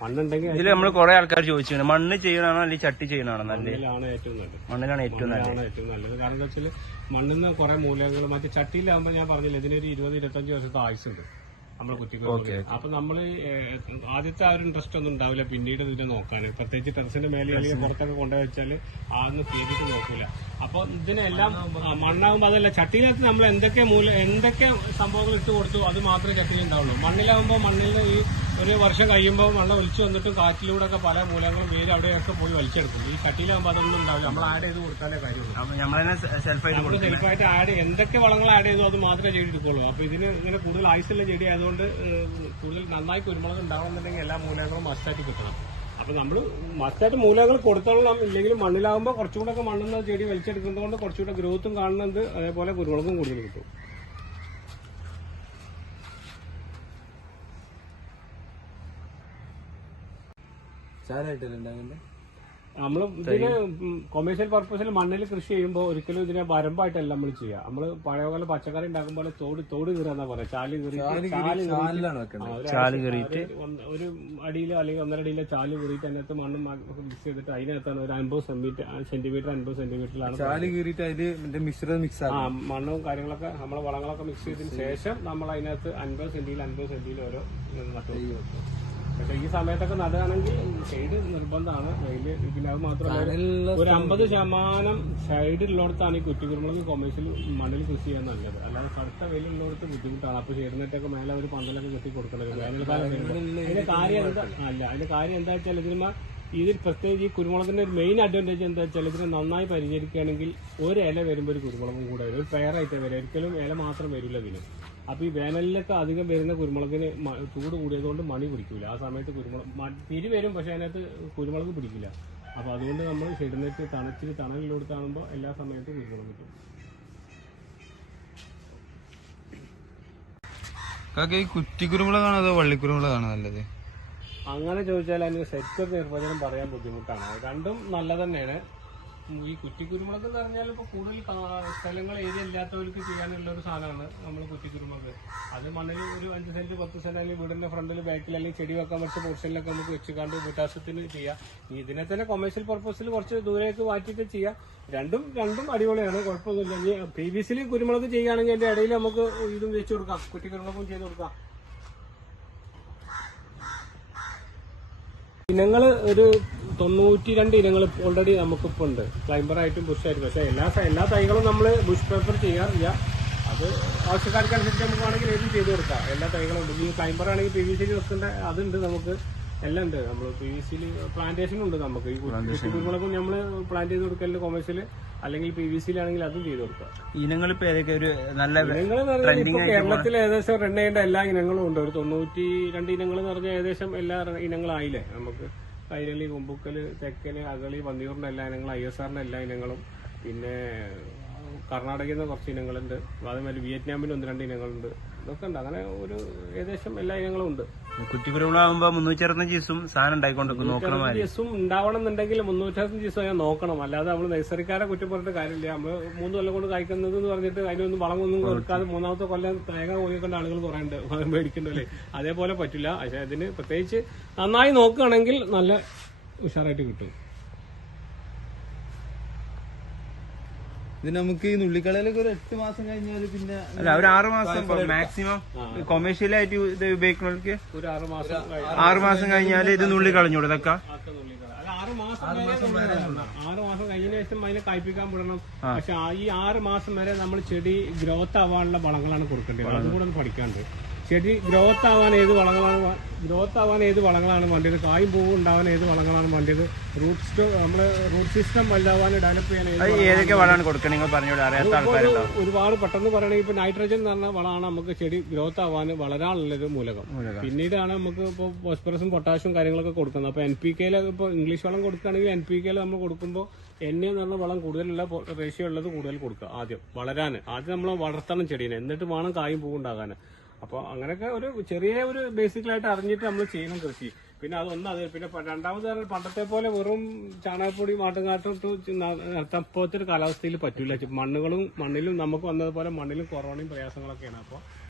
മണ്ണുണ്ടെങ്കിൽ ഇതിൽ നമ്മൾ കുറെ ആൾക്കാർ ചോദിച്ചു മണ്ണ് ചെയ്യണാണോ അല്ലെങ്കിൽ ചട്ടി ചെയ്യണാണോ നല്ലത്? മണ്ണിലാണ് ഏറ്റവും നല്ലത്. മണ്ണിലാണ് ഏറ്റവും നല്ലത്. മണ്ണിലാണ് ഏറ്റവും നല്ലത്. കാരണം വെച്ചാൽ മണ്ണിൽ നിന്ന് കുറെ മൂലകങ്ങൾ മറ്റേ ചട്ടിയിലാകുമ്പോൾ ഞാൻ പറഞ്ഞില്ല ഇതിനൊരു ഇരുപത് ഇരുപത്തഞ്ച് വർഷത്തെ ആയുസുണ്ട് നമ്മൾ കുട്ടികൾ അപ്പൊ നമ്മൾ ആദ്യത്തെ ആ ഒരു ഇൻട്രസ്റ്റ് ഒന്നും ഉണ്ടാവില്ല. പിന്നീട് ഇതിനെ നോക്കാൻ പ്രത്യേകിച്ച് ടെറസിന്റെ മേലെ അല്ലെങ്കിൽ പുറത്തൊക്കെ കൊണ്ടുപോയി വെച്ചാൽ ആന്ന് കയറിയിട്ട് നോക്കൂല. അപ്പൊ ഇതിനെല്ലാം മണ്ണാകുമ്പോ മണ്ണാകുമ്പോൾ അതല്ല ചട്ടിയിലകത്ത് നമ്മൾ എന്തൊക്കെ മൂല എന്തൊക്കെ സംഭവങ്ങൾ ഇട്ട് കൊടുത്തു അത് മാത്രമേ ചട്ടിയിൽ ഉണ്ടാവുള്ളൂ. മണ്ണിലാകുമ്പോൾ മണ്ണിൽ ഈ ഒരു വർഷം കഴിയുമ്പോൾ മണ്ണ ഒലിച്ചു വന്നിട്ട് കാറ്റിലൂടെ ഒക്കെ പല മൂലങ്ങളും വേര് അവിടെയൊക്കെ പോയി വലിച്ചെടുക്കും ഈ ചട്ടിയിലാകുമ്പോൾ അതൊന്നും ഉണ്ടാവില്ല. നമ്മൾ ആഡ് ചെയ്ത് കൊടുത്താലേ കാര്യമുള്ളൂ. സെൽഫായിട്ട് ആഡ് എന്തൊക്കെ വളങ്ങൾ ആഡ് ചെയ്തു അത് മാത്രമേ ചെയ്തെടുക്കുള്ളൂ അപ്പൊ ഇതിന് ഇങ്ങനെ കൂടുതൽ ആയുസുള്ള ചെടി ആയതുകൊണ്ട് കൂടുതൽ നന്നായി കുരുമുളക് ഉണ്ടാവണമെന്നുണ്ടെങ്കിൽ എല്ലാ മൂലകങ്ങളും മസ്റ്റായിട്ട് കിട്ടണം. അപ്പൊ നമ്മൾ മസ്റ്റായിട്ട് മൂലകങ്ങൾ കൊടുത്തോളണം ഇല്ലെങ്കിൽ മണ്ണിലാകുമ്പോൾ കുറച്ചുകൂടെ ഒക്കെ നിന്ന് ചെടി വലിച്ചെടുക്കുന്നതുകൊണ്ട് കുറച്ചുകൂടെ ഗ്രോത്തും കാണുന്നുണ്ട്. അതേപോലെ കുരുമുളകും കൂടുതൽ കിട്ടും. ചാരായിട്ടല്ലേ നമ്മൾ ഇതിന് കൊമേഴ്സ്യൽ പർപ്പസിൽ മണ്ണിൽ കൃഷി ചെയ്യുമ്പോൾ ഒരിക്കലും ഇതിനെ വരമ്പായിട്ടല്ല നമ്മൾ ചെയ്യുക. നമ്മൾ പഴയ പോലെ പച്ചക്കറി ഉണ്ടാക്കുമ്പോൾ തോട് തോട് കീറാന്നാ പറയാ ചാൽ കീറി ചാൽ ഒരു ചാൽ കീറിയിട്ട് ഒരു അടിയിലോ അല്ലെങ്കിൽ ഒന്നര അടിയിലോ ചാൽ കീറിയിട്ട് അതിനകത്ത് മണ്ണ് മിക്സ് ചെയ്തിട്ട് അതിനകത്താണ് ഒരു അൻപത് സെന്റിമീറ്റർ സെന്റിമീറ്റർ അൻപത് സെന്റിമീറ്ററിലാണ് ചാൽ കീറിയിട്ട് മറ്റേ മിശ്രിതം മിക്സ് ആ മണ്ണും കാര്യങ്ങളൊക്കെ നമ്മളെ വളങ്ങളൊക്കെ മിക്സ് ചെയ്തതിന് ശേഷം നമ്മൾ അതിനകത്ത് അൻപത് സെന്റിയിൽ അൻപത് സെന്റിയിൽ ഓരോ നട്ടു. പക്ഷെ ഈ സമയത്തൊക്കെ നടുകയാണെങ്കിൽ ഷെയ്ഡ് നിർബന്ധമാണ്. വെയിൽ പിന്നെ അത് മാത്രമല്ല ഒരു അമ്പത് ശതമാനം സൈഡ് ഉള്ളിടത്താണ് ഈ കുറ്റിക്കുരുമുളക് കൊമേഴ്ഷ്യൽ മണ്ണിൽ കൃഷി ചെയ്യാൻ നല്ലത്. അല്ലാതെ കടുത്ത വെയിലുള്ളിടത്ത് ബുദ്ധിമുട്ടാണ്. അപ്പൊ ഷെയ്ഡിനൊക്കെ മേലെ ഒരു പന്തലൊക്കെ കെട്ടി കൊടുക്കണത്. വേനൽക്കാലം അതിന്റെ കാര്യം എന്താ അല്ല അതിന്റെ കാര്യം എന്താ വെച്ചാൽ ഇതിന് ഇതിൽ പ്രത്യേകിച്ച് ഈ കുരുമുളകിന്റെ ഒരു മെയിൻ അഡ്വാന്റേജ് എന്താ വെച്ചാൽ ഇതിനെ നന്നായി പരിചരിക്കുകയാണെങ്കിൽ ഒരു ഇല വരുമ്പോൾ ഒരു കുരുമുളകും കൂടെ വരും. ഒരു പെയറായിട്ട് വരും. ഒരിക്കലും ഇല മാത്രം വരില്ല ഇതിന്. അപ്പൊ ഈ വേനലിലൊക്കെ അധികം വരുന്ന കുരുമുളകിന് ചൂട് കൂടിയതുകൊണ്ട് മണി പിടിക്കൂല. ആ സമയത്ത് കുരുമുളക് തിരി വരും പക്ഷെ അതിനകത്ത് കുരുമുളക് പിടിക്കില്ല. അപ്പൊ അതുകൊണ്ട് നമ്മൾ ഷെഡിനേറ്റ് തണലിൽ തണലിലോടുത്താകുമ്പോൾ എല്ലാ സമയത്തും കുരുമുളക് കിട്ടും. കുറ്റിക്കുരുമുളകാണോ അതോ വള്ളിക്കുരുമുളകാണോ നല്ലത്? അങ്ങനെ ചോദിച്ചാൽ അതിന് സെറ്റ് നിർവചനം പറയാൻ ബുദ്ധിമുട്ടാണ്. രണ്ടും നല്ല തന്നെയാണ്. ഈ കുറ്റിക്കുരുമുളക് എന്ന് പറഞ്ഞാൽ ഇപ്പോൾ കൂടുതൽ സ്ഥലങ്ങൾ ഏരിയ ഇല്ലാത്തവർക്ക് ചെയ്യാനുള്ള ഒരു സാധനമാണ് നമ്മൾ കുറ്റിക്കുരുമുളക്. അത് മണ്ണിൽ ഒരു അഞ്ച് സെന്റ് പത്ത് സെന്റ് അല്ലെങ്കിൽ വീടിന്റെ ഫ്രണ്ടിൽ ബാക്കിൽ അല്ലെങ്കിൽ ചെടി വെക്കാൻ പറ്റിയ പോർഷനിലൊക്കെ നമുക്ക് വെച്ചുകാണ്ട് വീട്ടാവശ്യത്തിന് ചെയ്യാം. ഇതിനെ തന്നെ കൊമേഴ്ഷ്യൽ പർപ്പസിൽ കുറച്ച് ദൂരേക്ക് മാറ്റിയിട്ട് ചെയ്യാം. രണ്ടും രണ്ടും അടിപൊളിയാണ് കുഴപ്പമൊന്നുമില്ല. ഇനി പി വി സിയിൽ കുരുമുളക് ചെയ്യുകയാണെങ്കിൽ അതിന്റെ ഇടയിൽ നമുക്ക് ഇതും വെച്ച് കൊടുക്കാം കുറ്റിക്കുരുമുളകും ചെയ്ത് കൊടുക്കാം. ഇനങ്ങൾ ഒരു തൊണ്ണൂറ്റി രണ്ട് ഇനങ്ങൾ ഓൾറെഡി നമുക്കിപ്പോൾ ഉണ്ട്. ക്ലൈംബറായിട്ടും ആയിട്ടും ബുഷ് ആയിട്ടും. പക്ഷേ എല്ലാ എല്ലാ തൈകളും നമ്മൾ ബുഷ് പ്രിഫർ ചെയ്യാറില്ല. അത് ആവശ്യക്കാർക്കനുസരിച്ച് നമുക്ക് വേണമെങ്കിൽ ഏതും ചെയ്ത് കൊടുക്കാം. എല്ലാ തൈകളും ഉണ്ട്. ഈ ക്ലൈംബർ ആണെങ്കിൽ പി വി സിയിൽ വെക്കേണ്ട അതുണ്ട് നമുക്ക്. എല്ലാം ഉണ്ട്. നമ്മൾ പി വി സിയിൽ പ്ലാന്റേഷൻ ഉണ്ട് നമുക്ക്. ഈ കുരുമുളകും നമ്മൾ പ്ലാന്റ് ചെയ്ത് കൊടുക്കലുണ്ട് കൊമേഴ്ഷ്യൽ അല്ലെങ്കിൽ പി വി സിയിലാണെങ്കിൽ അതും ചെയ്ത് കൊടുക്കാം. ഇനങ്ങൾ ഇപ്പൊ ഏതൊക്കെ ഒരു നല്ല ഇനങ്ങൾ കേരളത്തിൽ ഏകദേശം റൺ ചെയ്യേണ്ട എല്ലാ ഇനങ്ങളും ഉണ്ട്. ഒരു തൊണ്ണൂറ്റി രണ്ട് ഇനങ്ങൾ എന്ന് പറഞ്ഞാൽ ഏകദേശം എല്ലാ ഇനങ്ങളായില്ലേ നമുക്ക്. കൈരളി കുമ്പുക്കൽ തെക്കന് അകളി പന്നിയൂറിന്റെ എല്ലാ ഇനങ്ങളും ഐ എസ് ആറിന്റെ എല്ലാ ഇനങ്ങളും. പിന്നെ കർണാടകയിൽ നിന്ന് കുറച്ച് ഇനങ്ങളുണ്ട്. അതേമാതിരി വിയറ്റ്നാമിൽ ഒന്ന് രണ്ട് ഇനങ്ങളുണ്ട്. ഇതൊക്കെ ഉണ്ട്. അങ്ങനെ ഒരു ഏകദേശം എല്ലാ ഇനങ്ങളും ഉണ്ട്. കുറ്റിക്കുരുമുളാകുമ്പോ മുന്നൂറ്റി ദിവസം സാധനം ഉണ്ടായിക്കൊണ്ടിരിക്കും നോക്കണം ദിവസവും ഉണ്ടാവണം എന്നുണ്ടെങ്കിൽ മുന്നൂറ്ററുപത്തഞ്ച് ദിവസം ഞാൻ നോക്കണം. അല്ലാതെ നമ്മൾ നഴ്സറിക്കാരെ കുറ്റം പറഞ്ഞിട്ട് കാര്യമില്ല. നമ്മൾ മൂന്ന് കൊല്ലം കൊണ്ട് കായ്ക്കുന്നത് എന്ന് പറഞ്ഞിട്ട് അതിനൊന്നും വളമൊന്നും കൊടുക്കാതെ മൂന്നാമത്തെ കൊല്ലം തേങ്ങ കോഴിക്കേണ്ട ആളുകൾ കുറയുണ്ട് മേടിക്കണ്ടല്ലേ അതേപോലെ പറ്റില്ല. പക്ഷെ അതിന് പ്രത്യേകിച്ച് നന്നായി നോക്കുകയാണെങ്കിൽ നല്ല ഉഷാറായിട്ട് കിട്ടും. ഇത് നമുക്ക് ഈ നുള്ളിക്കളയിലൊക്കെ ഒരു എട്ട് മാസം കഴിഞ്ഞാൽ പിന്നെ അല്ല ഒരു ആറ് മാസം മാക്സിമം കൊമേഴ്ഷ്യലായിട്ട് ഇത് ഉപയോഗിക്കുന്നവർക്ക് ഒരു ആറ് മാസം ആറ് മാസം കഴിഞ്ഞാൽ ഇത് നുള്ളി കളഞ്ഞൂടെ ഇതൊക്കെ. ആറ് മാസം കഴിഞ്ഞതിന് ആറ് മാസം കഴിഞ്ഞ ശേഷം അതിനെ കായ്പിക്കാൻ വിടണം. പക്ഷെ ഈ ആറ് മാസം വരെ നമ്മൾ ചെടി ഗ്രോത്ത് ആവാനുള്ള വളങ്ങളാണ് കൊടുക്കേണ്ടത്. അതും കൂടെ ഒന്ന് പഠിക്കാണ്ട്. ചെടി ഗ്രോത്ത് ആവാൻ ഏത് വളങ്ങളാണ് ഗ്രോത്ത് ആവാൻ ഏത് വളങ്ങളാണ് വേണ്ടത് കായും പൂവും ഉണ്ടാവാൻ ഏത് വളങ്ങളാണ് വേണ്ടത് റൂട്ട് സ്റ്റോ നമ്മൾ റൂട്ട് സിസ്റ്റം വലുതാവാൻ ഡെവലപ്പ് ചെയ്യാൻ ഏതൊക്കെ വളമാണ് അറിയാത്ത ആൾക്കാരുണ്ടാവും ഒരുപാട് പെട്ടെന്ന് പറയണെങ്കിൽ ഇപ്പൊ നൈട്രജൻ എന്ന് പറഞ്ഞ വളമാണ് നമുക്ക് ചെടി ഗ്രോത്ത് ആവാൻ വളരാനുള്ളൊരു മൂലകം. പിന്നീടാണ് നമുക്ക് ഇപ്പോൾ ഫോസ്ഫറസും പൊട്ടാഷ്യം കാര്യങ്ങളൊക്കെ കൊടുക്കുന്നത്. അപ്പൊ എൻ പി കെയിൽ ഇപ്പോൾ ഇംഗ്ലീഷ് വളം കൊടുക്കുകയാണെങ്കിൽ എൻ പി കെയിൽ നമ്മൾ കൊടുക്കുമ്പോൾ എന്നെ എന്ന് പറഞ്ഞ വളം കൂടുതലുള്ള റേഷ്യോ ഉള്ളത് കൂടുതൽ കൊടുക്കുക ആദ്യം. വളരാൻ. ആദ്യം നമ്മൾ വളർത്തണം ചെടീനെ. എന്നിട്ട് വേണം കായും പൂവ് ഉണ്ടാകാൻ. അപ്പോൾ അങ്ങനെയൊക്കെ ഒരു ചെറിയ ഒരു ബേസിക്കലായിട്ട് അറിഞ്ഞിട്ട് നമ്മൾ ചെയ്യണം കൃഷി. പിന്നെ അതൊന്നും അത് പിന്നെ രണ്ടാമത് പണ്ടത്തെ പോലെ വെറും ചാണകപ്പൊടി മാട്ടുകാട്ടും പോലത്തെ ഒരു കാലാവസ്ഥയിൽ പറ്റൂല. മണ്ണുകളും മണ്ണിലും നമുക്ക് വന്നതുപോലെ മണ്ണിലും കൊറോണയും പ്രയാസങ്ങളൊക്കെയാണ്. അപ്പോൾ